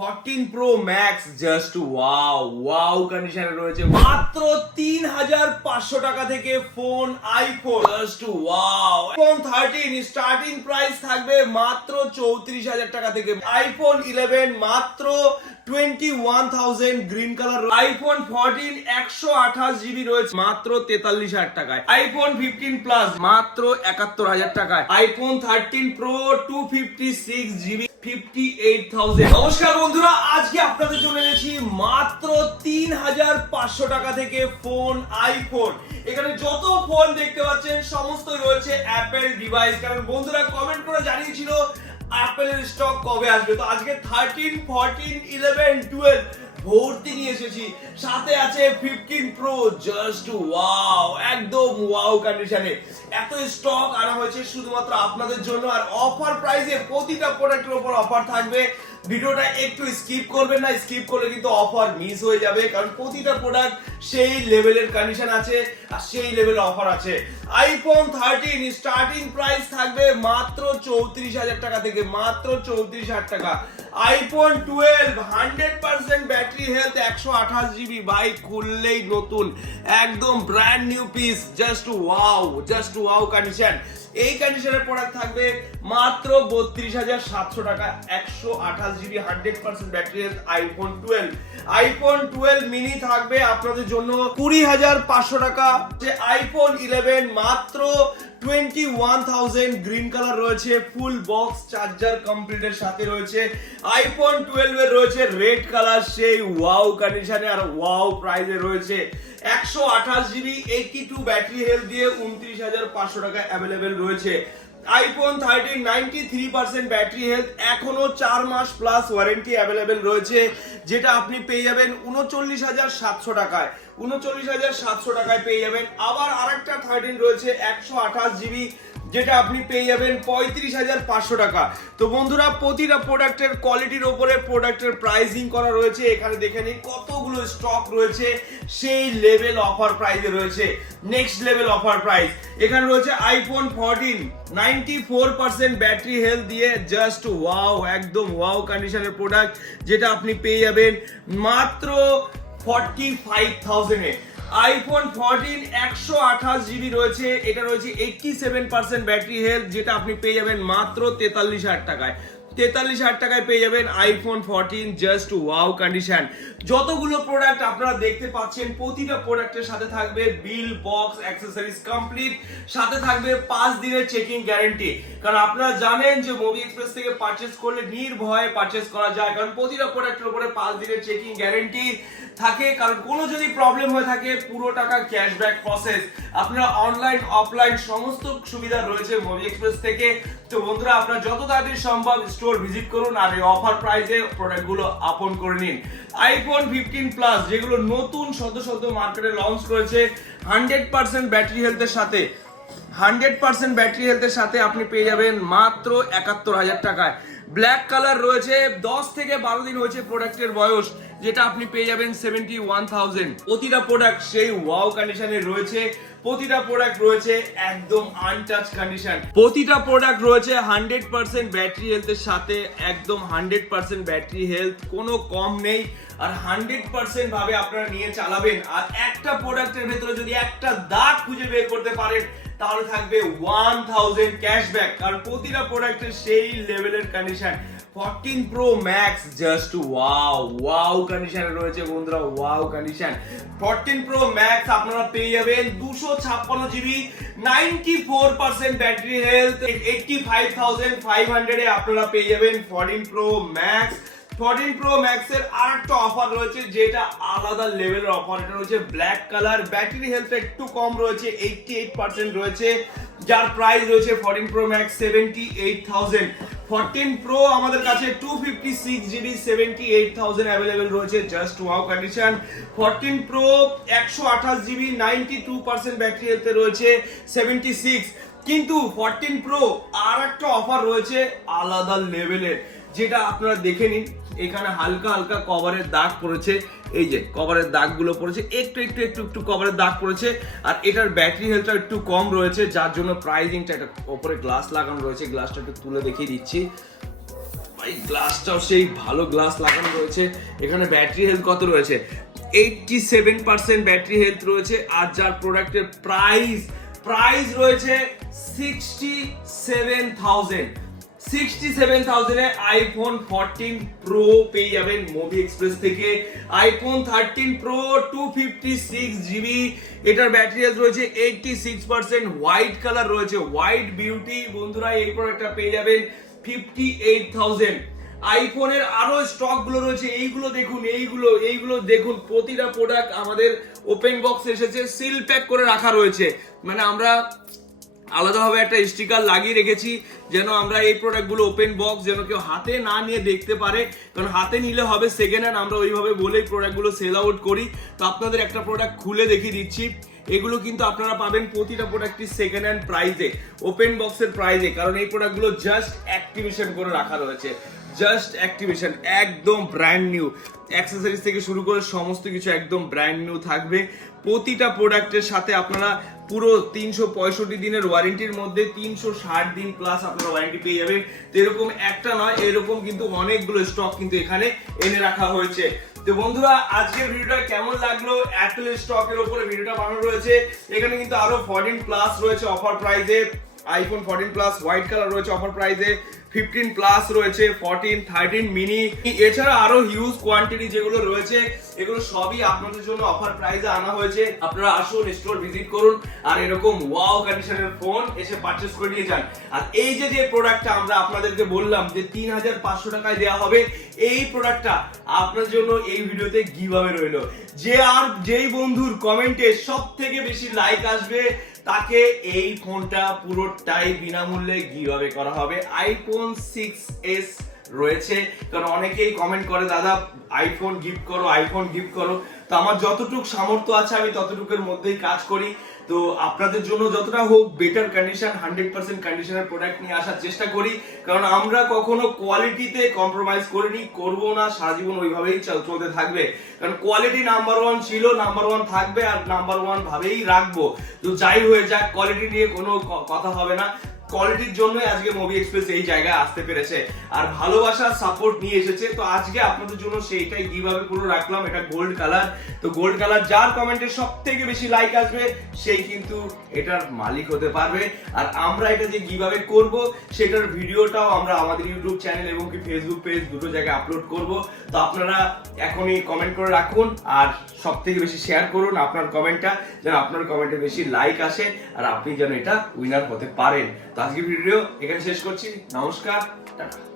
14 Pro Max just wow কন্ডিশনে রয়েছে মাত্র 3500 টাকা থেকে phone iPhone just wow. IPhone 13 starting price থাকবে মাত্র 34000 টাকা থেকে। আইফোন 11 মাত্র 21,000 গ্রিন কালার। আইফোন 14 128 জিবি রয়েছে মাত্র 43000 টাকায়। আইফোন 15 প্লাস মাত্র 71000 টাকায়। IPhone 13 pro 256 GB 58,000। নমস্কার বন্ধুরা, আজকে আপনাদের জন্য এনেছি মাত্র 3500 টাকা থেকে ফোন আইফোন। এখানে যত ফোন দেখতে পাচ্ছেন সমস্তই রয়েছে অ্যাপেল ডিভাইস। কারণ বন্ধুরা কমেন্ট করে জানিয়েছিল অ্যাপেলের স্টক কবে আসবে, তো আজকে 13, 14, 11, 12 ভর্তি নিয়ে এসেছি। সাথে আছে 15 প্রো জাস্ট ওয়াও, একদম ওয়াও কন্ডিশনে। এত স্টক আনা হয়েছে শুধুমাত্র আপনাদের জন্য, আর অফার প্রাইসে প্রতিটা প্রোডাক্টের উপর অফার থাকবে। ভিডিওটা একটু স্কিপ করবেন না, স্কিপ করলে কিন্তু অফার মিস হয়ে যাবে, কারণ প্রতিটা প্রোডাক্ট সেই লেভেলের কন্ডিশন আছে আর সেই লেভেলের অফার আছে। আইফোন 13 স্টার্টিং প্রাইস থাকবে মাত্র 34000 টাকা থেকে, মাত্র 34000 টাকা। IPhone 12 100% battery health, 128 GB, bike খুললেই নতুন, একদম brand new piece, just wow condition. এই কন্ডিশনের প্রোডাক্ট থাকবে মাত্র 32700 টাকা, 128 GB 100% battery health iPhone 12। IPhone 12 mini থাকবে আপনাদের জন্য 20500 টাকা। যে আইফোন 11 মাত্র 21,000 গ্রিন কালার রয়েছে, ফুল বক্স চার্জার কমপ্লিটের সাথে রয়েছে। আইফোন 12 এর রয়েছে রেড কালার, সেই ওয়াও কন্ডিশনে আর ওয়াও প্রাইসে রয়েছে। 128 জিবি 82 ব্যাটারি হেলথ দিয়ে 29500 টাকা অ্যাভেলেবেল রয়েছে। আইফোন 13 93% ব্যাটারি হেলথ, এখনো 4 মাস প্লাস ওয়ারেন্টি অ্যাভেলেবেল রয়েছে, যেটা আপনি পেয়ে যাবেন 39700 টাকায়। 39700 টাকায় পেয়ে যাবেন। আবার আরেকটা 13 রয়েছে 128 জিবি, যেটা আপনি পেয়ে যাবেন 35500 টাকা। তো বন্ধুরা প্রতিটা প্রোডাক্টের কোয়ালিটির উপরে প্রোডাক্টের প্রাইসিং করা রয়েছে, এখানে দেখে নিন কতগুলো স্টক রয়েছে, সেই লেভেল অফার প্রাইসে রয়েছে। নেক্সট লেভেল অফার প্রাইস এখানে রয়েছে আইফোন 14 94% ব্যাটারি হেলথ দিয়ে জাস্ট ওয়াও, একদম ওয়াও কন্ডিশনের প্রোডাক্ট, যেটা আপনি পেয়ে যাবেন মাত্র 45,000 এ। আইফোন 14 128 জিবি রয়েছে, এটা রয়েছে 87% ব্যাটারি হেলথ, যেটা আপনি পেয়ে যাবেন মাত্র 43000 টাকায়। 43000 টাকায় পেয়ে যাবেন আইফোন 14 জাস্ট ওয়াও কন্ডিশন। যতগুলো প্রোডাক্ট আপনারা দেখতে পাচ্ছেন প্রতিটা প্রোডাক্টের সাথে থাকবে বিল, বক্স, অ্যাকসেসরিজ কমপ্লিট, সাথে থাকবে 5 দিনের চেকিং গ্যারান্টি। কারণ আপনারা জানেন যে মুভি এক্সপ্রেস থেকে পারচেজ করলে নির্ভয়ে পারচেজ করা যায়, কারণ প্রতিটা প্রোডাক্টের উপরে 5 দিনের চেকিং গ্যারান্টি থাকে। কারণ কোনো যদি প্রবলেম হয়ে থাকে পুরো টাকা ক্যাশব্যাক প্রসেস। আপনারা অনলাইন অফলাইন সমস্ত সুবিধা রয়েছে মুভি এক্সপ্রেস থেকে। তো বন্ধুরা আপনারা যত তাড়াতাড়ি সম্ভব স্টোর ভিজিট করুন আর এই অফার প্রাইসে প্রোডাক্টগুলো আপন করে নিন। আইফোন 15 প্লাস যেগুলো নতুন সদ্য মার্কেটে লঞ্চ করেছে 100% ব্যাটারি হেলথের সাথে, 100% ব্যাটারি হেলথের সাথে আপনি পেয়ে যাবেন মাত্র 71000 টাকায়। ব্ল্যাক কালার রয়েছে, 10 থেকে 12 দিন হয়েছে প্রোডাক্টের বয়স, যেটা আপনি পেয়ে যাবেন 71,000। প্রতিটা প্রোডাক্ট সেই ওয়াও কন্ডিশনে রয়েছে, প্রতিটা প্রোডাক্ট রয়েছে একদম আনটাচ কন্ডিশন। প্রতিটা প্রোডাক্ট রয়েছে 100% ব্যাটারি হেলথের সাথে, একদম 100% ব্যাটারি হেলথ, কোনো কম নেই। আর 100% ভাবে আপনারা নিয়ে চালাবেন। আর একটা প্রোডাক্টের ভেতরে যদি একটা দাগ খুঁজে বের করতে পারেন তাহলে থাকবে 1000 ক্যাশব্যাক। কারণ প্রতিটা প্রোডাক্টের সেই লেভেলের condition. 14 pro max just wow কন্ডিশনে রয়েছে বন্ধুরা, ওয়াও কন্ডিশন। 14 প্রো ম্যাক্স আপনারা পেয়ে যাবেন 256 জিবি 94% ব্যাটারি হেলথ, 85,500 এ আপনারা পেয়ে যাবেন 14 প্রো ম্যাক্স। 14 প্রো ম্যাক্স এর আরেকটা অফার রয়েছে, যেটা আলাদা লেভেলের অফার। এটা রয়েছে ব্ল্যাক কালার, ব্যাটারি হেলথ একটু কম রয়েছে, 88% রয়েছে, যার প্রাইস রয়েছে 14 প্রো ম্যাক্স 78,000। 14 প্রো আমাদের কাছে 256 জিবি 78,000 অ্যাভেলেবেল রয়েছে, just wow condition. 14 pro 128 GB 92% battery হেলথে রয়েছে 76। কিন্তু 14 প্রো আর একটা অফার রয়েছে আলাদা লেভেলের, যেটা আপনারা দেখে নিন। এখানে হালকা হালকা কভারের দাগ পড়েছে, এই যে কভারের দাগগুলো পড়েছে, একটু কভারের দাগ পড়েছে। আর এটার ব্যাটারি হেলথটা একটু কম রয়েছে, যার জন্য প্রাইসিংটা, এটা উপরে গ্লাস লাগানো রয়েছে, গ্লাসটা একটু তুলে দেখিয়ে দিচ্ছি। ভাই গ্লাসটাও সেই ভালো গ্লাস লাগানো রয়েছে। এখানে ব্যাটারি হেলথ কত রয়েছে? 87% ব্যাটারি হেলথ রয়েছে। আর যার প্রোডাক্টের প্রাইস রয়েছে 67,000 এ আইফোন 14 প্রো পেয়ে যাবেন মোবি এক্সপ্রেস থেকে। আইফোন 13 প্রো 256 জিবি, এটার ব্যাটারি হেলথ রয়েছে 86%, হোয়াইট কালার রয়েছে, হোয়াইট বিউটি। বন্ধুরা এই প্রোডাক্টটা পেয়ে যাবেন 58,000। আইফোনের আরো স্টক গুলো রয়েছে, এইগুলো দেখুন প্রতিটা প্রোডাক্ট আমাদের ওপেন বক্স এসেছে, সিল প্যাক করে রাখা রয়েছে। মানে আমরা আলাদাভাবে একটা স্টিকার লাগিয়ে রেখেছি যেন আমরা এই প্রোডাক্টগুলো ওপেন বক্স যেন কেউ হাতে না নিয়ে দেখতে পারে, কারণ হাতে নিলে হবে সেকেন্ড হ্যান্ড। আমরা ওইভাবে বলেই প্রোডাক্টগুলো সেল আউট করি। তো আপনাদের একটা প্রোডাক্ট খুলে দেখিয়ে দিচ্ছি। এগুলো কিন্তু আপনারা পাবেন প্রতিটা প্রোডাক্টটি সেকেন্ড হ্যান্ড প্রাইসে, ওপেন বক্সের প্রাইসে, কারণ এই প্রোডাক্টগুলো জাস্ট অ্যাক্টিভেশন করে রাখা রয়েছে। জাস্ট অ্যাক্টিভেশন, একদম ব্র্যান্ড নিউ। অ্যাক্সেসরিজ থেকে শুরু করে সমস্ত কিছু একদম ব্র্যান্ড নিউ থাকবে। প্রতিটা প্রোডাক্টের সাথে আপনারা পুরো 365 দিনের ওয়ারেন্টির মধ্যে 360 দিন প্লাস আপনারা ওয়ারেন্টি পেয়ে যাবেন। তো এরকম একটা নয়, এরকম কিন্তু অনেকগুলো স্টক কিন্তু এখানে এনে রাখা হয়েছে। তো বন্ধুরা আজকের ভিডিওটা কেমন লাগলো? অ্যাপেলের স্টকের উপরে ভিডিওটা বানানো রয়েছে। এখানে কিন্তু আরো 14 প্লাস রয়েছে অফার প্রাইসে। আইফোন 14 প্লাস হোয়াইট কালার রয়েছে অফার প্রাইসে, 15 প্লাস রয়েছে, 14, 13 মিনি, এছাড়া আরো হিউজ কোয়ান্টিটি যেগুলো রয়েছে এগুলো সবই আপনাদের জন্য অফার প্রাইসে আনা হয়েছে। আপনারা আসুন, স্টোর ভিজিট করুন আর এরকম ওয়াও কন্ডিশনের ফোন এসে পারচেজ করে নিয়ে যান। আর এই যে প্রোডাক্টটা আমরা আপনাদেরকে বললাম যে 3,500 টাকায় দেওয়া হবে, এই প্রোডাক্টটা আপনার জন্য এই ভিডিওতে গিভঅ্যাওয়ে রইলো। যেই বন্ধুর কমেন্টে সবথেকে বেশি লাইক আসবে তাকে এই ফোনটা পুরোটাই বিনামূল্যে গিভঅ্যাওয়ে করা হবে। আইফোন 6s রয়েছে, কারণ অনেকেই কমেন্ট করে দাদা আইফোন গিফট করো, আইফোন গিফট করো। তো আমার যতটুকু সামর্থ্য আছে আমি ততটুকুর মধ্যেই কাজ করি। তো আপনাদের জন্য যতটা হোক বেটার কন্ডিশন, 100% কন্ডিশনের প্রোডাক্ট নিয়ে আসার চেষ্টা করি, কারণ আমরা কখনো কোয়ালিটিতে কম্প্রোমাইজ করিনি, করবো না, সারা জীবন ওইভাবেই চলতে থাকবে। কারণ কোয়ালিটি নাম্বার 1 ছিল, নাম্বার 1 থাকবে আর নাম্বার 1 ভাবেই রাখবো। তো যাই হয়ে যাক, কোয়ালিটি নিয়ে কোনো কথা হবে না। কোয়ালিটির জন্যই আজকে মোবি এক্সপ্রেস এই জায়গায় আসতে পেরেছে আর ভালোবাসা সাপোর্ট নিয়ে এসেছে। তো আজকে আপনাদের জন্য সেইটাই কিভাবে পুরো রাখলাম। এটা গোল্ড কালার। তো গোল্ড কালার যার কমেন্টে সব থেকে বেশি লাইক আসবে সেই কিন্তু এটার মালিক হতে পারবে। আর আমরা এটা যে কিভাবে করব সেটার ভিডিওটাও আমরা আমাদের ইউটিউব চ্যানেল এবং কি ফেসবুক পেজ দুটো জায়গায় আপলোড করব। তো আপনারা এখনই কমেন্ট করে রাখুন আর সব থেকে বেশি শেয়ার করুন আপনার কমেন্টটা, যেন আপনার কমেন্টে বেশি লাইক আসে আর আপনি যেন এটা উইনার হতে পারেন। তো আজকের ভিডিও এখানে শেষ করছি। নমস্কার, টাটা।